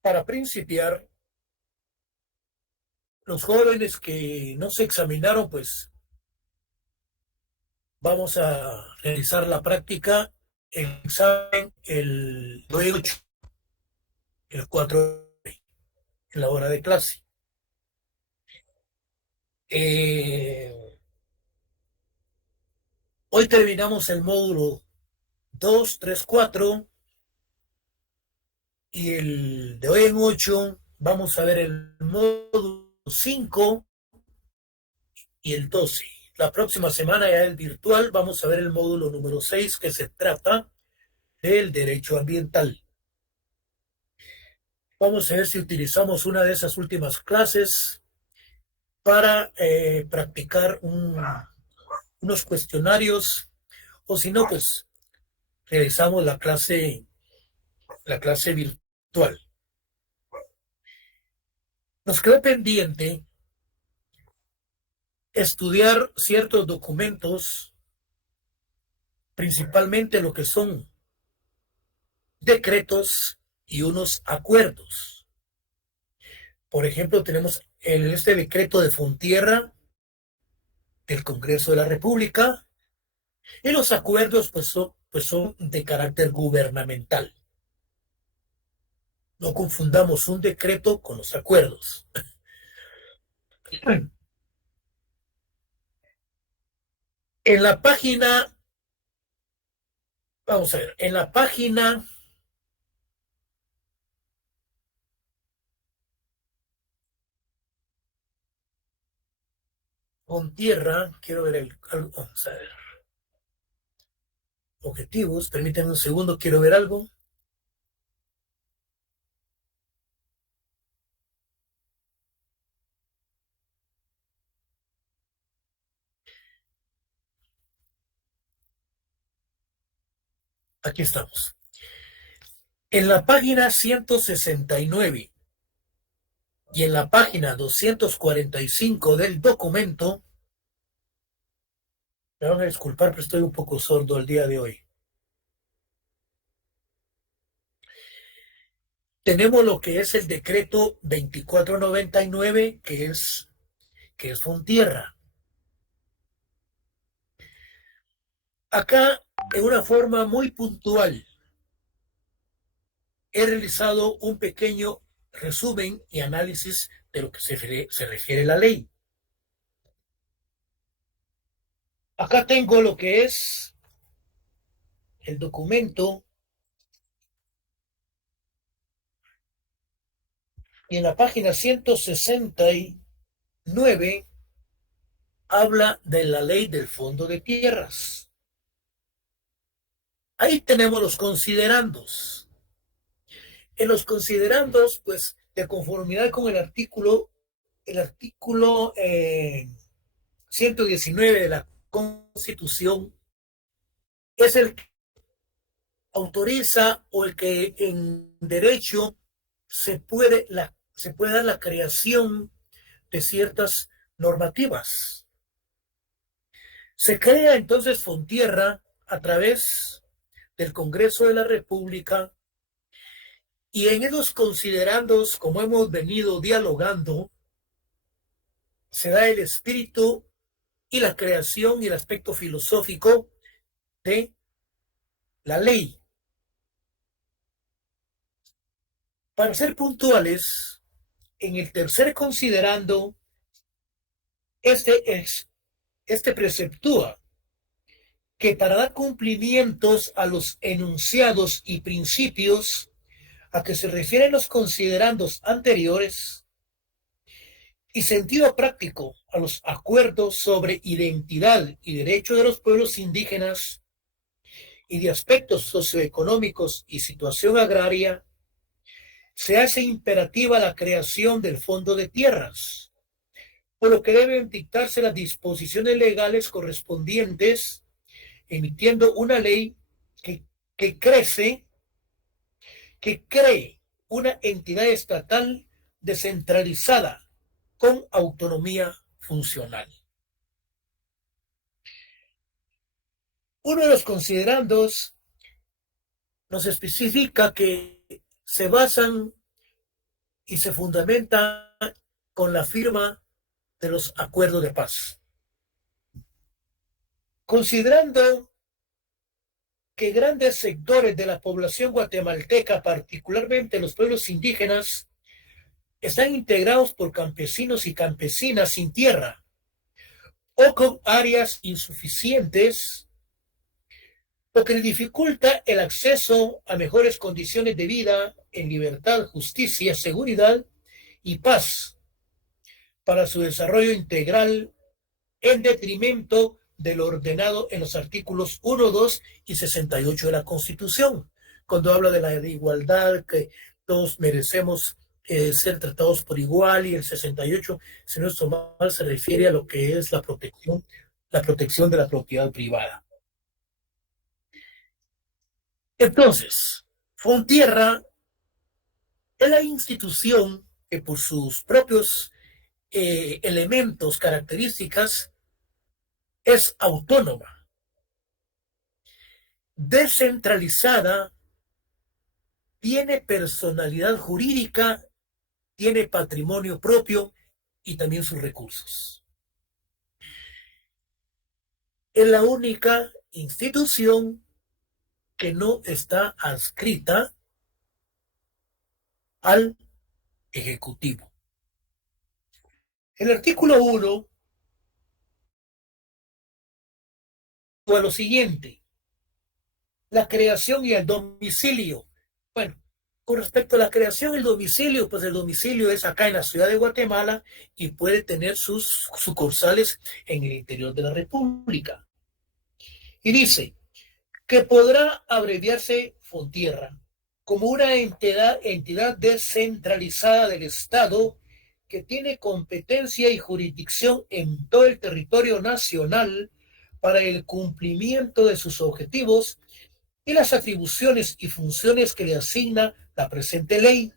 Para principiar, los jóvenes que no se examinaron, pues vamos a realizar la práctica, el examen el 8, el 4 en la hora de clase. Eh, Hoy terminamos el módulo 2, 3, 4 y el de hoy en 8 vamos a ver el módulo 5 y el 12. La próxima semana, ya el virtual, vamos a ver el módulo número 6 que se trata del derecho ambiental. Vamos a ver si utilizamos una de esas últimas clases para practicar unos cuestionarios o si no, pues realizamos la clase virtual. Nos quedó pendiente estudiar ciertos documentos, principalmente lo que son decretos y unos acuerdos. Por ejemplo, tenemos este decreto de Fontierra del Congreso de la República y los acuerdos pues son de carácter gubernamental. No confundamos un decreto con los acuerdos. En la página, vamos a ver, en la página con tierra, quiero ver algo, vamos a ver, objetivos, permítanme un segundo, quiero ver algo. Aquí estamos. En la página 169 y en la página 245 del documento, me van a disculpar, pero estoy un poco sordo el día de hoy. Tenemos lo que es el decreto 2499, que es Fontierra. Acá, de una forma muy puntual, he realizado un pequeño resumen y análisis de lo que se refiere a la ley. Acá tengo lo que es el documento y en la página 169 habla de la ley del Fondo de Tierras. Ahí tenemos los considerandos. En los considerandos, pues, de conformidad con el artículo 119 de la Constitución, es el que autoriza o el que en derecho se puede dar la creación de ciertas normativas. Se crea entonces Fontierra a través del Congreso de la República y en esos considerandos, como hemos venido dialogando, se da el espíritu y la creación y el aspecto filosófico de la ley. Para ser puntuales, en el tercer considerando, este preceptúa que para dar cumplimientos a los enunciados y principios a que se refieren los considerandos anteriores y sentido práctico a los acuerdos sobre identidad y derecho de los pueblos indígenas y de aspectos socioeconómicos y situación agraria, se hace imperativa la creación del Fondo de Tierras, por lo que deben dictarse las disposiciones legales correspondientes, emitiendo una ley que, que crece, que cree una entidad estatal descentralizada con autonomía funcional. Uno de los considerandos nos especifica que se basan y se fundamenta con la firma de los acuerdos de paz. Considerando que grandes sectores de la población guatemalteca, particularmente los pueblos indígenas, están integrados por campesinos y campesinas sin tierra o con áreas insuficientes, lo que les dificulta el acceso a mejores condiciones de vida en libertad, justicia, seguridad y paz para su desarrollo integral en detrimento de lo ordenado en los artículos 1, 2 y 68 de la Constitución, cuando habla de la igualdad, que todos merecemos ser tratados por igual, y el 68, si no estoy mal, se refiere a lo que es la protección de la propiedad privada. Entonces, Fontierra es la institución que por sus propios elementos, características, es autónoma, descentralizada, tiene personalidad jurídica, tiene patrimonio propio y también sus recursos. Es la única institución que no está adscrita al Ejecutivo. El artículo 1 a lo siguiente: la creación y el domicilio. Bueno, con respecto a la creación y el domicilio, pues el domicilio es acá en la ciudad de Guatemala y puede tener sus sucursales en el interior de la República. Y dice que podrá abreviarse Fontierra como una entidad descentralizada del Estado que tiene competencia y jurisdicción en todo el territorio nacional para el cumplimiento de sus objetivos y las atribuciones y funciones que le asigna la presente ley.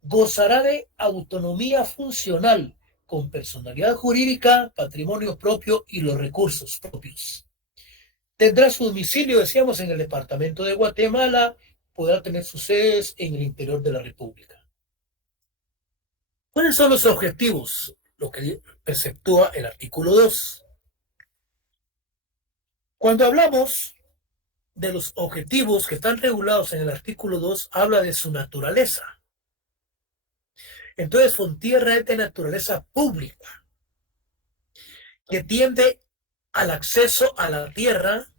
Gozará de autonomía funcional, con personalidad jurídica, patrimonio propio y los recursos propios. Tendrá su domicilio, decíamos, en el departamento de Guatemala, podrá tener sus sedes en el interior de la República. ¿Cuáles son los objetivos? Lo que preceptúa el artículo 2. Cuando hablamos de los objetivos que están regulados en el artículo 2, habla de su naturaleza. Entonces, Fontierra es de naturaleza pública, que tiende al acceso a la tierra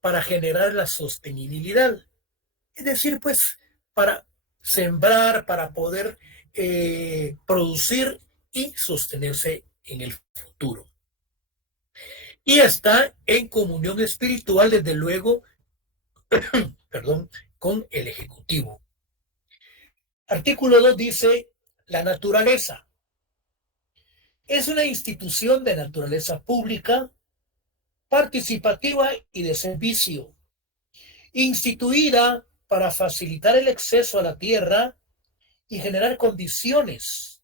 para generar la sostenibilidad. Es decir, pues, para sembrar, para poder producir y sostenerse en el futuro. Y está en comunión espiritual, desde luego, con el Ejecutivo. Artículo 2 dice: la naturaleza es una institución de naturaleza pública, participativa y de servicio, instituida para facilitar el acceso a la tierra y generar condiciones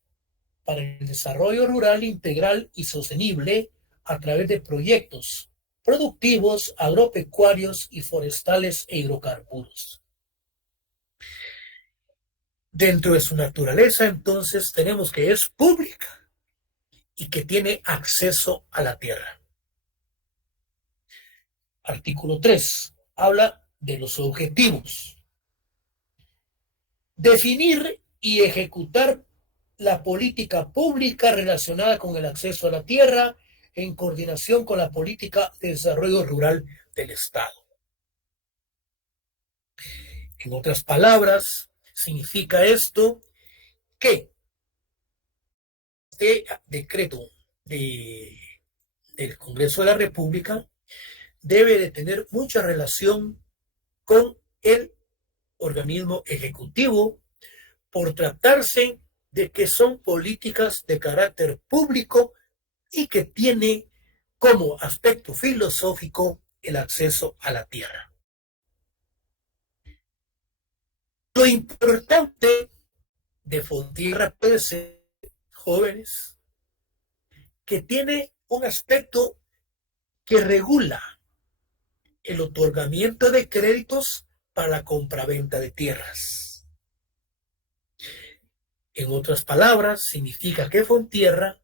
para el desarrollo rural integral y sostenible a través de proyectos productivos, agropecuarios y forestales e hidrocarburos. Dentro de su naturaleza, entonces, tenemos que es pública y que tiene acceso a la tierra. Artículo 3 habla de los objetivos. Definir y ejecutar la política pública relacionada con el acceso a la tierra en coordinación con la política de desarrollo rural del Estado. En otras palabras, significa esto que este decreto del Congreso de la República debe de tener mucha relación con el organismo ejecutivo, por tratarse de que son políticas de carácter público y que tiene como aspecto filosófico el acceso a la tierra. Lo importante de Fontierra puede ser, jóvenes, que tiene un aspecto que regula el otorgamiento de créditos para la compraventa de tierras. En otras palabras, significa que Fontierra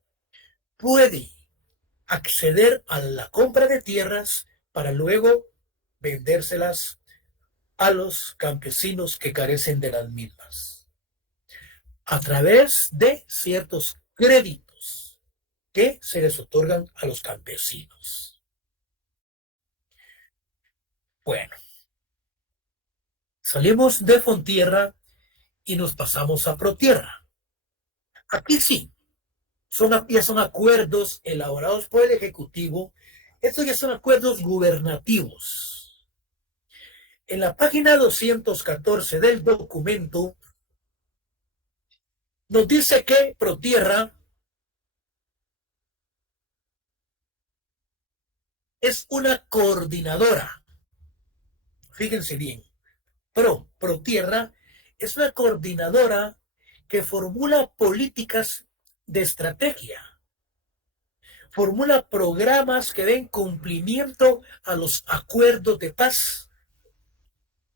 puede acceder a la compra de tierras para luego vendérselas a los campesinos que carecen de las mismas, a través de ciertos créditos que se les otorgan a los campesinos. Bueno, salimos de Fontierra y nos pasamos a Protierra. Aquí sí, ya son acuerdos elaborados por el Ejecutivo. Estos ya son acuerdos gubernativos. En la página 214 del documento nos dice que Protierra es una coordinadora. Fíjense bien, Protierra es una coordinadora que formula políticas de estrategia, formula programas que den cumplimiento a los acuerdos de paz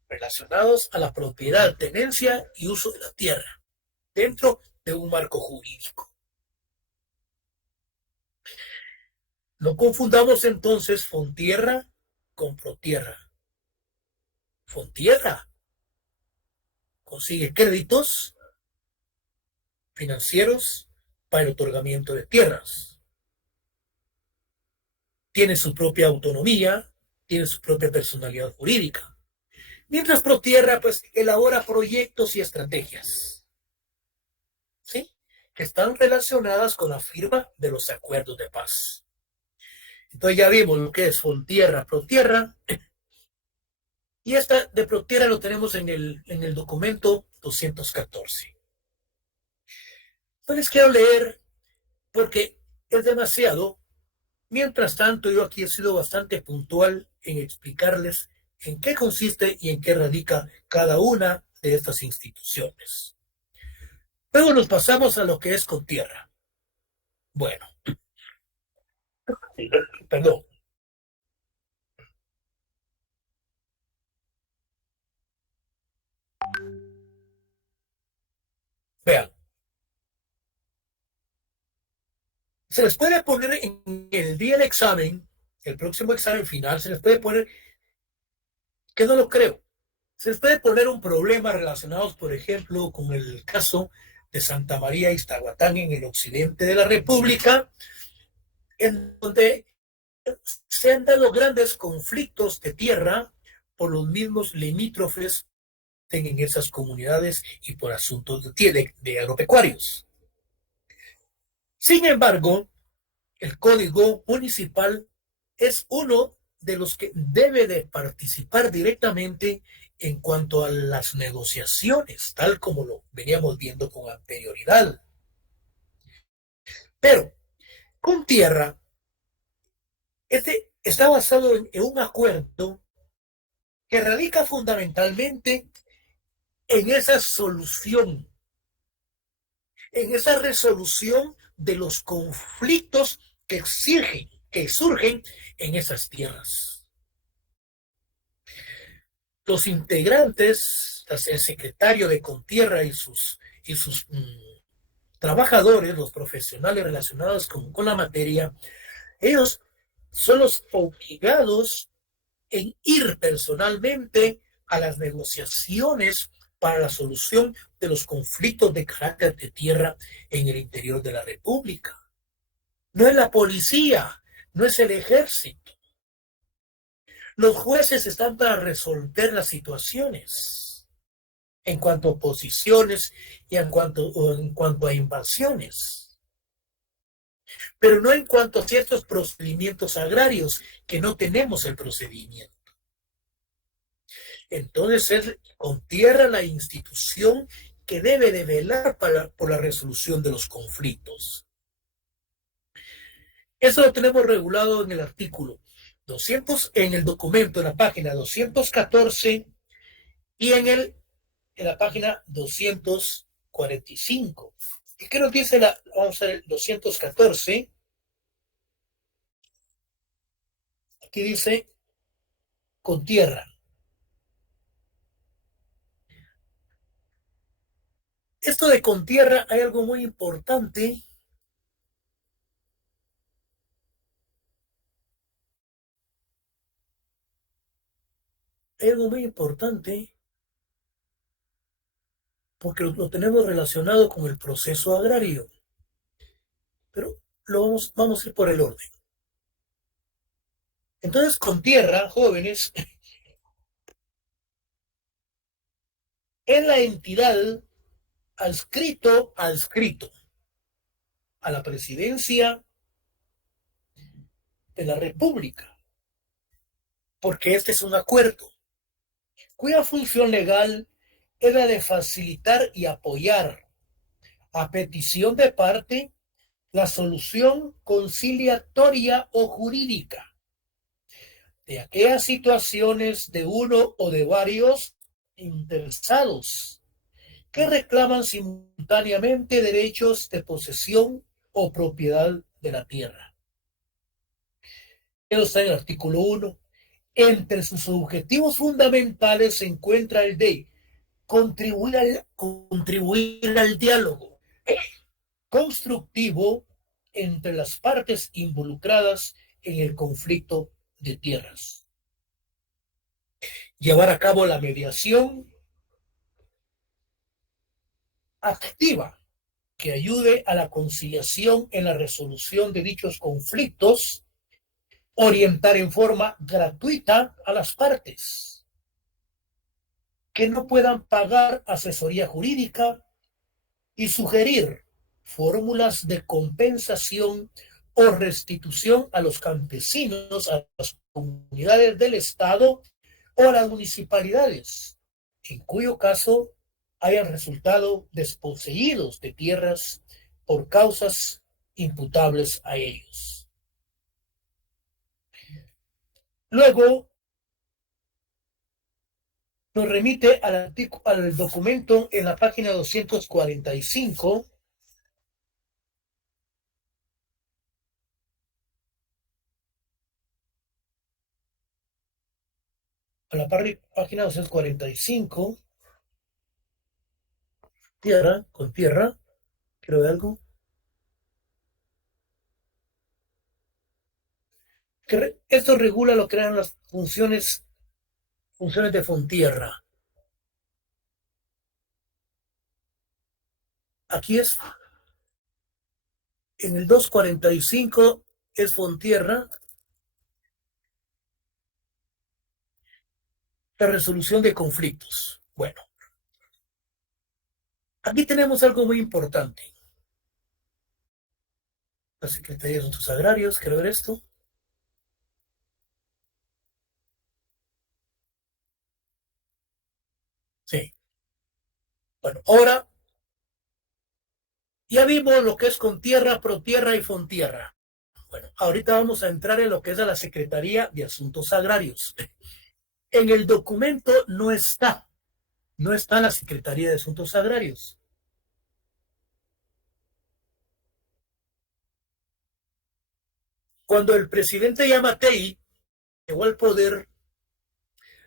relacionados a la propiedad, tenencia y uso de la tierra, dentro de un marco jurídico. No confundamos entonces Fontierra con Protierra. Fontierra consigue créditos financieros para el otorgamiento de tierras. Tiene su propia autonomía, tiene su propia personalidad jurídica. Mientras Protierra, pues, elabora proyectos y estrategias, ¿sí?, que están relacionadas con la firma de los acuerdos de paz. Entonces ya vimos lo que es Fontierra, Protierra, y esta de Protierra lo tenemos en el documento 214. No les quiero leer porque es demasiado. Mientras tanto, yo aquí he sido bastante puntual en explicarles en qué consiste y en qué radica cada una de estas instituciones. Luego nos pasamos a lo que es Contierra. Bueno, perdón. Vean, se les puede poner en el día del examen, el próximo examen final, se les puede poner, que no lo creo, se les puede poner un problema relacionado, por ejemplo, con el caso de Santa María Iztahuatán en el occidente de la República, en donde se han dado grandes conflictos de tierra por los mismos limítrofes en esas comunidades y por asuntos de agropecuarios. Sin embargo, el Código Municipal es uno de los que debe de participar directamente en cuanto a las negociaciones, tal como lo veníamos viendo con anterioridad. Pero con tierra, este está basado en un acuerdo que radica fundamentalmente en esa solución, en esa resolución de los conflictos que surgen en esas tierras. Los integrantes, el secretario de Contierra y sus trabajadores, los profesionales relacionados con la materia, ellos son los obligados en ir personalmente a las negociaciones para la solución de los conflictos de carácter de tierra en el interior de la República. No es la policía, no es el ejército. Los jueces están para resolver las situaciones en cuanto a oposiciones y en cuanto a invasiones, pero no en cuanto a ciertos procedimientos agrarios que no tenemos el procedimiento. Entonces es Contierra la institución que debe de velar por la resolución de los conflictos. Eso lo tenemos regulado en el artículo 200, en el documento, en la página 214 y en la página 245. ¿Y qué nos dice vamos a ver, el 214? Aquí dice Contierra. Esto de con tierra hay algo muy importante. Hay algo muy importante porque lo tenemos relacionado con el proceso agrario. Pero vamos a ir por el orden. Entonces, con tierra, jóvenes, es la entidad adscrito a la presidencia de la República, porque este es un acuerdo cuya función legal es la de facilitar y apoyar, a petición de parte, la solución conciliatoria o jurídica de aquellas situaciones de uno o de varios interesados que reclaman simultáneamente derechos de posesión o propiedad de la tierra. Eso está en el artículo 1. Entre sus objetivos fundamentales se encuentra el de contribuir al diálogo constructivo entre las partes involucradas en el conflicto de tierras, llevar a cabo la mediación activa que ayude a la conciliación en la resolución de dichos conflictos, orientar en forma gratuita a las partes que no puedan pagar asesoría jurídica y sugerir fórmulas de compensación o restitución a los campesinos, a las comunidades del Estado o a las municipalidades, en cuyo caso hayan resultado desposeídos de tierras por causas imputables a ellos. Luego nos remite al documento en la página 245, a la página 245, tierra, con tierra, quiero ver algo, que esto regula lo que eran las funciones de Fontierra. Aquí es, en el 245 es Fontierra, la resolución de conflictos. Bueno, aquí tenemos algo muy importante. La Secretaría de Asuntos Agrarios, quiero ver esto. Sí. Bueno, ahora ya vimos lo que es con tierra, protierra y fontierra. Bueno, ahorita vamos a entrar en lo que es a la Secretaría de Asuntos Agrarios. En el documento no está la Secretaría de Asuntos Agrarios. Cuando el presidente Yamatei llegó al poder,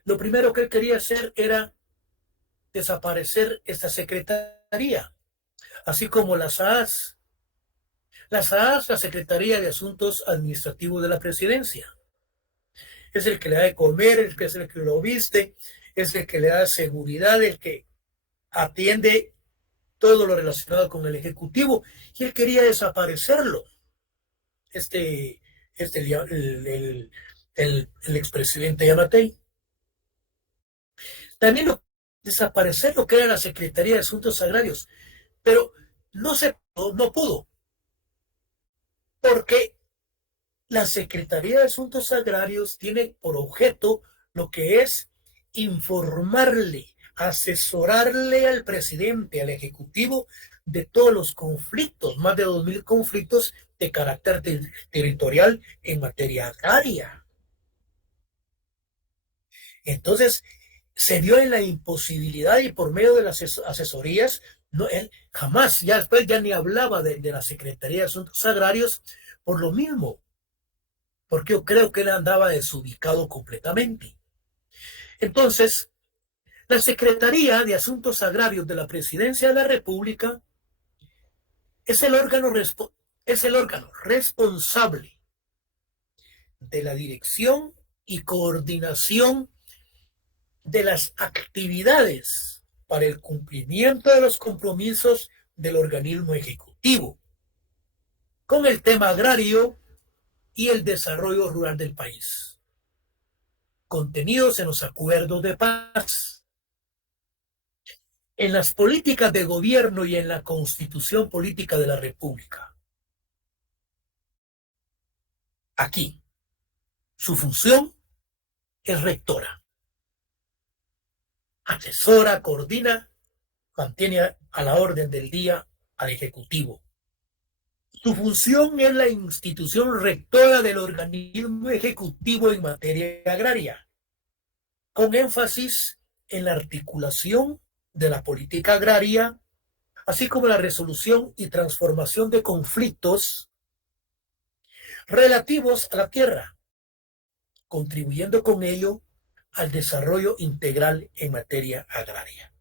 lo primero que él quería hacer era desaparecer esta secretaría, así como las AAS. Las AAS, la Secretaría de Asuntos Administrativos de la Presidencia. Es el que le da de comer, es el que lo viste, es el que le da seguridad, el que atiende todo lo relacionado con el Ejecutivo. Y él quería desaparecerlo. Este, el expresidente Yamatei. También desaparecer lo que era la Secretaría de Asuntos Agrarios. Pero no pudo, porque la Secretaría de Asuntos Agrarios tiene por objeto lo que es informarle, asesorarle al presidente, al Ejecutivo, de todos los conflictos, más de 2.000 conflictos de carácter territorial en materia agraria. Entonces, se vio en la imposibilidad y por medio de las asesorías, no, él jamás, ya después ya ni hablaba de la Secretaría de Asuntos Agrarios por lo mismo, porque yo creo que él andaba desubicado completamente. Entonces, La Secretaría de Asuntos Agrarios de la Presidencia de la República es el órgano responsable de la dirección y coordinación de las actividades para el cumplimiento de los compromisos del organismo ejecutivo con el tema agrario y el desarrollo rural del país, contenidos en los acuerdos de paz, en las políticas de gobierno y en la Constitución Política de la República. Aquí, su función es rectora, asesora, coordina, mantiene a la orden del día al Ejecutivo. Su función es la institución rectora del organismo ejecutivo en materia agraria, con énfasis en la articulación de la política agraria, así como la resolución y transformación de conflictos relativos a la tierra, contribuyendo con ello al desarrollo integral en materia agraria.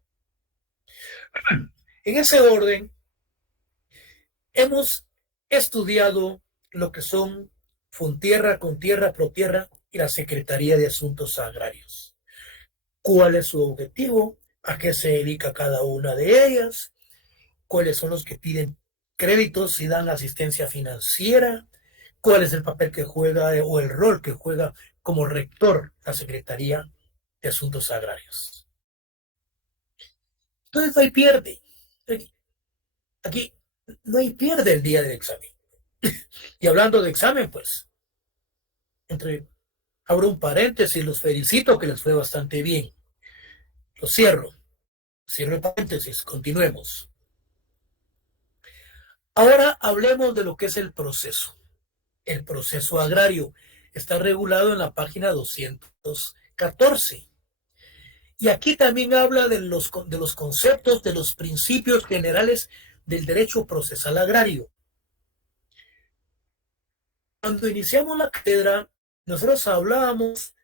En ese orden, hemos estudiado lo que son Fontierra, Contierra, Protierra y la Secretaría de Asuntos Agrarios. ¿Cuál es su objetivo? ¿A qué se dedica cada una de ellas? ¿Cuáles son los que piden créditos y dan asistencia financiera? ¿Cuál es el papel que juega o el rol que juega como rector la Secretaría de Asuntos Agrarios? Entonces no hay pierde. Aquí no hay pierde el día del examen. Y hablando de examen, pues, abro un paréntesis, los felicito que les fue bastante bien. Lo cierro el paréntesis, continuemos. Ahora hablemos de lo que es el proceso. El proceso agrario está regulado en la página 214. Y aquí también habla de los conceptos, de los principios generales del derecho procesal agrario. Cuando iniciamos la cátedra, nosotros hablábamos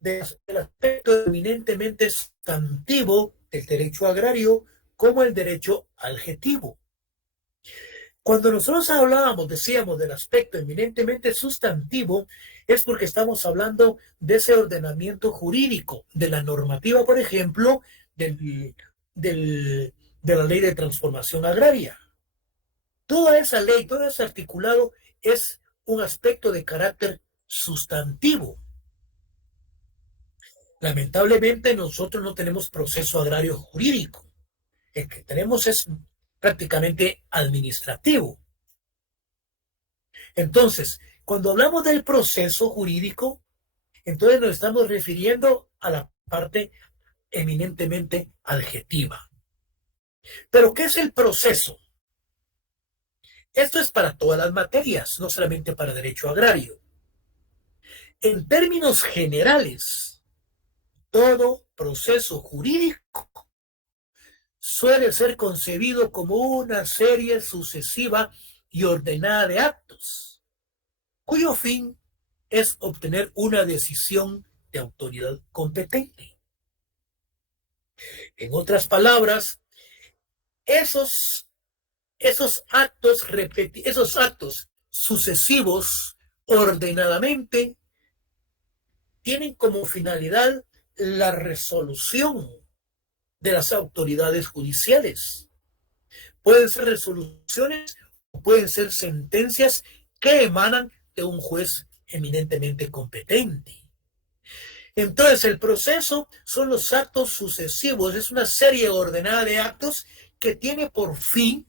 del aspecto eminentemente sustantivo del derecho agrario como el derecho adjetivo. Cuando nosotros hablábamos, decíamos, del aspecto eminentemente sustantivo, es porque estamos hablando de ese ordenamiento jurídico, de la normativa, por ejemplo, de la ley de transformación agraria. Toda esa ley, todo ese articulado es un aspecto de carácter sustantivo. Lamentablemente nosotros no tenemos proceso agrario jurídico. El que tenemos es prácticamente administrativo. Entonces, cuando hablamos del proceso jurídico, entonces nos estamos refiriendo a la parte eminentemente adjetiva. ¿Pero qué es el proceso? Esto es para todas las materias, no solamente para derecho agrario. En términos generales, todo proceso jurídico suele ser concebido como una serie sucesiva y ordenada de actos, cuyo fin es obtener una decisión de autoridad competente. En otras palabras, esos actos sucesivos ordenadamente tienen como finalidad la resolución de las autoridades judiciales. Pueden ser resoluciones o pueden ser sentencias que emanan de un juez eminentemente competente. Entonces, el proceso son los actos sucesivos, es una serie ordenada de actos que tiene por fin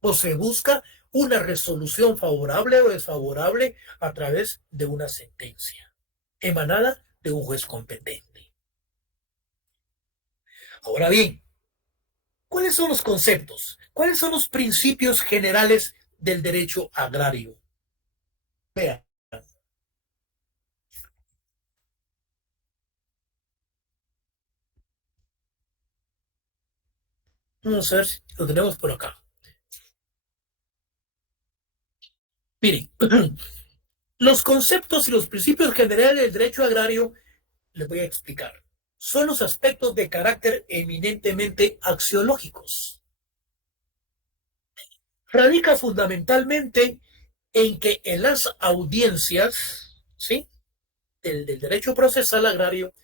o se busca una resolución favorable o desfavorable a través de una sentencia emanada de un juez competente. Ahora bien, ¿cuáles son los conceptos? ¿Cuáles son los principios generales del derecho agrario? Vean. Vamos a ver si lo tenemos por acá. Miren, los conceptos y los principios generales del derecho agrario les voy a explicar. son los aspectos de carácter eminentemente axiológicos. Radica fundamentalmente en que en las audiencias, ¿sí?, del derecho procesal agrario,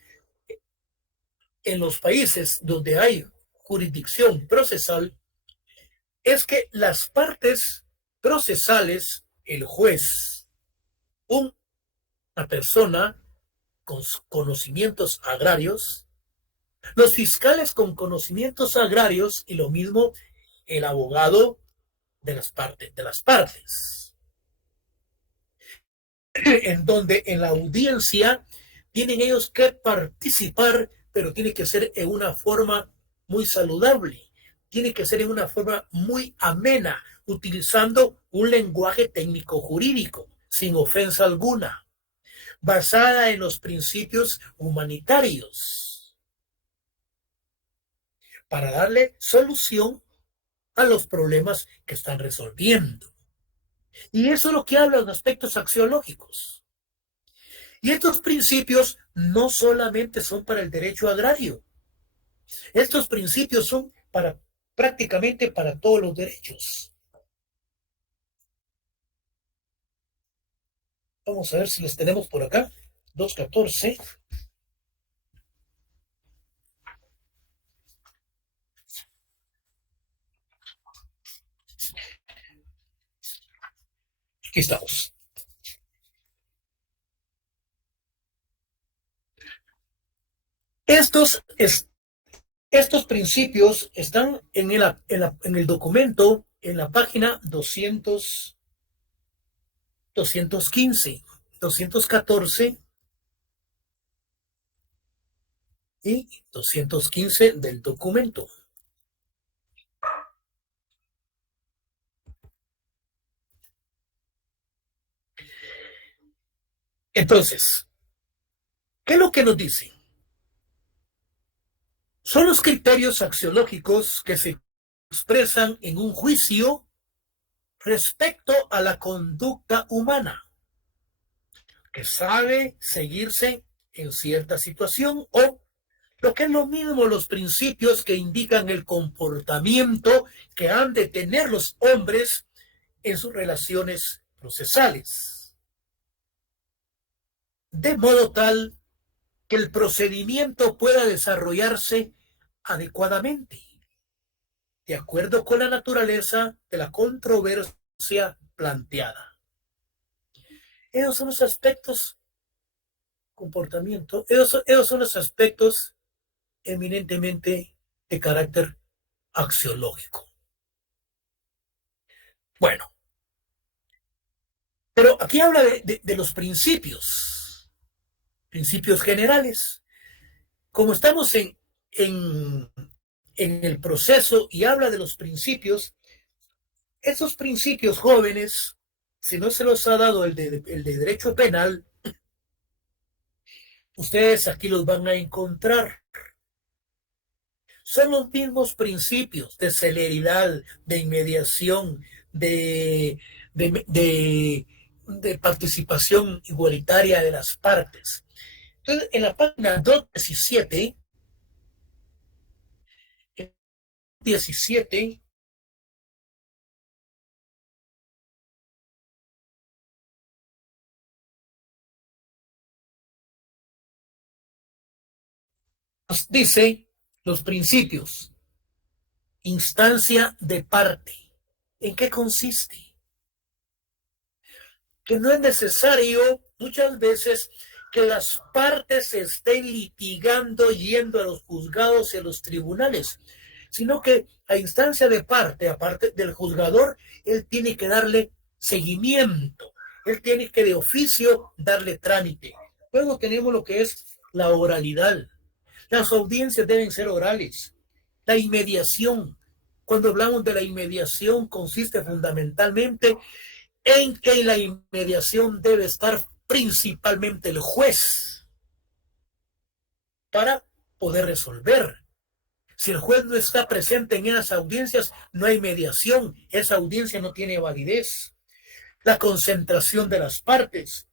en los países donde hay jurisdicción procesal, es que las partes procesales, el juez, una persona con conocimientos agrarios, los fiscales con conocimientos agrarios y lo mismo el abogado de las partes, en donde en la audiencia tienen ellos que participar, pero tiene que ser en una forma muy saludable, tiene que ser en una forma muy amena, utilizando un lenguaje técnico jurídico, sin ofensa alguna, basada en los principios humanitarios, para darle solución a los problemas que están resolviendo. Y eso es lo que habla de aspectos axiológicos. Y estos principios no solamente son para el derecho agrario, estos principios son para prácticamente para todos los derechos. Vamos a ver si los tenemos por acá. 214. Aquí estamos. Estos principios están en el documento, en la página 215, 214 y 215 del documento. Entonces, ¿qué es lo que nos dicen? Son los criterios axiológicos que se expresan en un juicio respecto a la conducta humana, que sabe seguirse en cierta situación, o lo que es lo mismo, los principios que indican el comportamiento que han de tener los hombres en sus relaciones procesales, de modo tal que el procedimiento pueda desarrollarse adecuadamente, de acuerdo con la naturaleza de la controversia planteada. Esos son los aspectos, comportamiento, esos son los aspectos eminentemente de carácter axiológico. Bueno, pero aquí habla de los principios generales. Como estamos en el proceso y habla de los principios, esos principios jóvenes, si no se los ha dado el de derecho penal, ustedes aquí los van a encontrar. Son los mismos principios de celeridad, de inmediación, de participación igualitaria de las partes. Entonces, en la página 217, 17 nos dice los principios. Instancia de parte. ¿En qué consiste? Que no es necesario muchas veces que las partes estén litigando yendo a los juzgados y a los tribunales, sino que a instancia de parte, aparte del juzgador, él tiene que darle seguimiento, él tiene que de oficio darle trámite. Luego tenemos lo que es la oralidad. Las audiencias deben ser orales. La inmediación. Cuando hablamos de la inmediación, consiste fundamentalmente en que en la inmediación debe estar principalmente el juez para poder resolver. Si el juez no está presente en esas audiencias, no hay mediación. Esa audiencia no tiene validez. La concentración de las partes,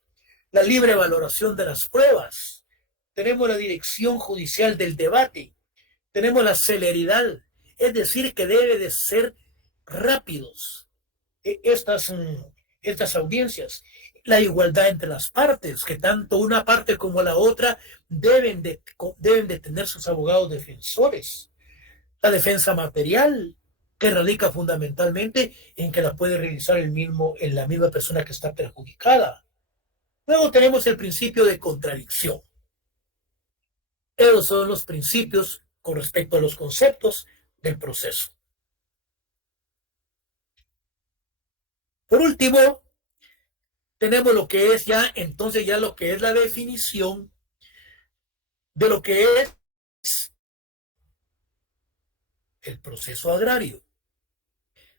la libre valoración de las pruebas, tenemos la dirección judicial del debate, tenemos la celeridad, es decir, que debe de ser rápidos estas audiencias. La igualdad entre las partes, que tanto una parte como la otra deben de tener sus abogados defensores. La defensa material, que radica fundamentalmente en que la puede realizar en la misma persona que está perjudicada. Luego tenemos el principio de contradicción. Esos son los principios con respecto a los conceptos del proceso. Por último, tenemos lo que es entonces lo que es la definición de lo que es el proceso agrario.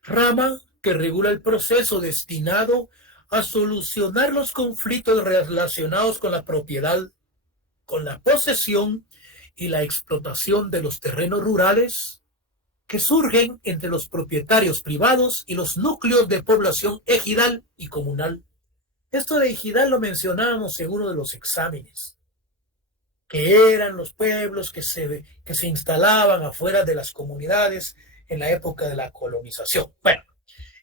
Rama que regula el proceso destinado a solucionar los conflictos relacionados con la propiedad, con la posesión y la explotación de los terrenos rurales que surgen entre los propietarios privados y los núcleos de población ejidal y comunal. Esto de ejidal lo mencionábamos en uno de los exámenes, que eran los pueblos que se instalaban afuera de las comunidades en la época de la colonización. Bueno,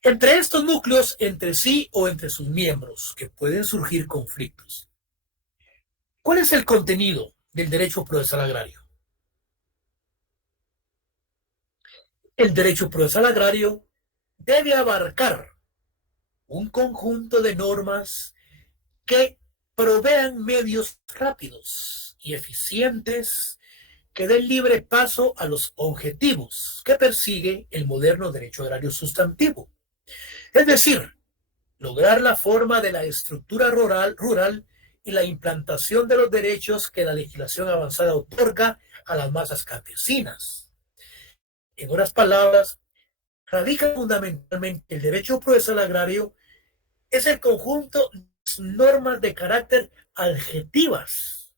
entre estos núcleos, entre sí o entre sus miembros, que pueden surgir conflictos. ¿Cuál es el contenido del derecho procesal agrario? El derecho procesal agrario debe abarcar un conjunto de normas que provean medios rápidos y eficientes que den libre paso a los objetivos que persigue el moderno derecho agrario sustantivo. Es decir, lograr la forma de la estructura rural y la implantación de los derechos que la legislación avanzada otorga a las masas campesinas. En otras palabras, radica fundamentalmente el derecho procesal agrario es el conjunto de normas de carácter adjetivas,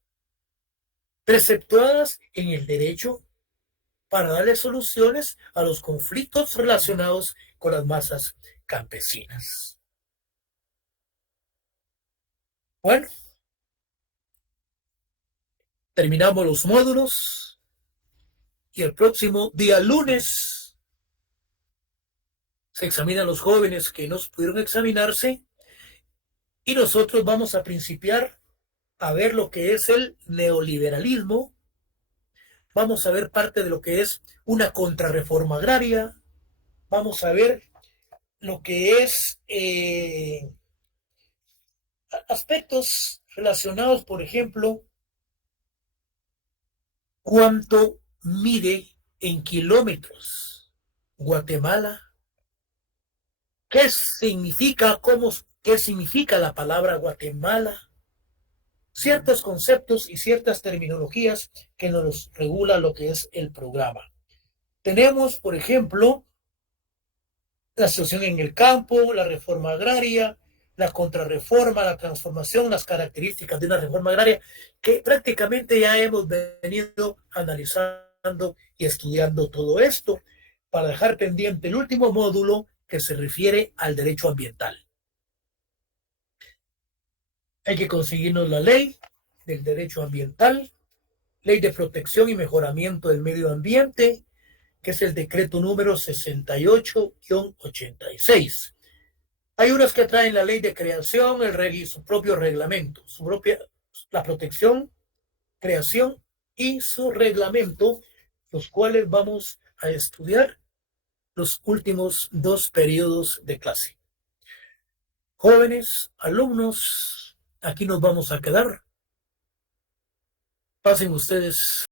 preceptuadas en el derecho para darle soluciones a los conflictos relacionados con las masas campesinas. Bueno, terminamos los módulos y el próximo día lunes se examinan los jóvenes que no pudieron examinarse y nosotros vamos a principiar a ver lo que es el neoliberalismo, vamos a ver parte de lo que es una contrarreforma agraria, vamos a ver lo que es aspectos relacionados, por ejemplo, cuánto mide en kilómetros Guatemala, qué significa la palabra Guatemala, ciertos conceptos y ciertas terminologías que nos regula lo que es el programa. Tenemos, por ejemplo, la situación en el campo, la reforma agraria, la contrarreforma, la transformación, las características de una reforma agraria, que prácticamente ya hemos venido analizando y estudiando todo esto para dejar pendiente el último módulo que se refiere al derecho ambiental. Hay que conseguirnos la ley del derecho ambiental, ley de protección y mejoramiento del medio ambiente, que es el decreto número 68-86. Hay unas que traen la ley de creación, su propio reglamento, la protección, creación y su reglamento, los cuales vamos a estudiar los últimos 2 periodos de clase. Jóvenes, alumnos, aquí nos vamos a quedar. Pasen ustedes.